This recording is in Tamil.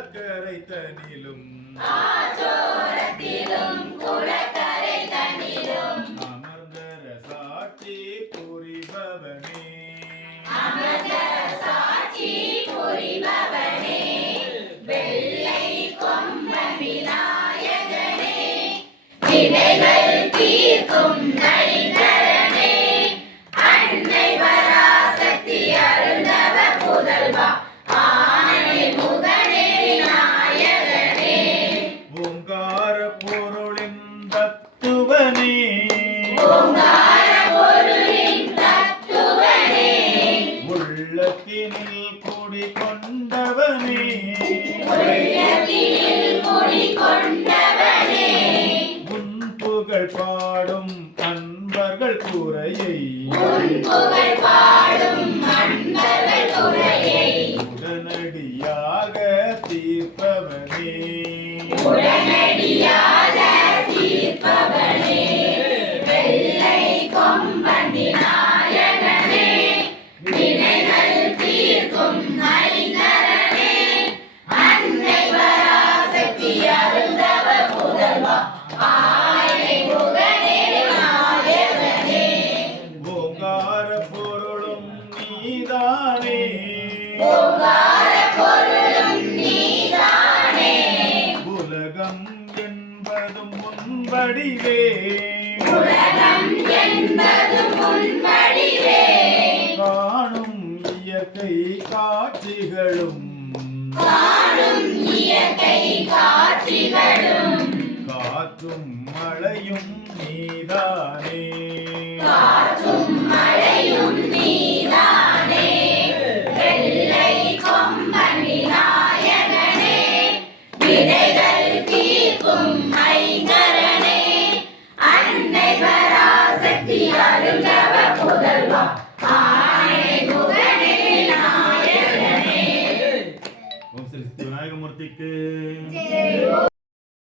குளக்கரை தனிலும் குளக்கரை தனிலும் அமர்ந்தர சாட்சி புரிபவனே வெள்ளை கொம்பன் விநாயகனே வினைகள் தீர்க்கும் நளிகரனே அன்னை பராசக்தி அருந்தவ புதல்வா ஆனை முகனே விநாயகனே ஓங்கார பொருளின் தத்துவனே உள்ளத்தினில் குடிகொண்டவனே உன் புகழ் பாடும் அன்பர்கள் குறையை உடனடியாக தீர்ப்பவனே வெள்ளை கொம்பன் விநாயகனே வினைகள் தீர்க்கும் நளிகரனே அன்னை பராசக்தி அருந்தவ புதல்வா ஆனை முகனே விநாயகனே ஓங்கார பொருளும் நீதானே உலகம் என்பதும் முன்படிவே காணும் இயற்கை காட்சிகளும் காட்சிகளும்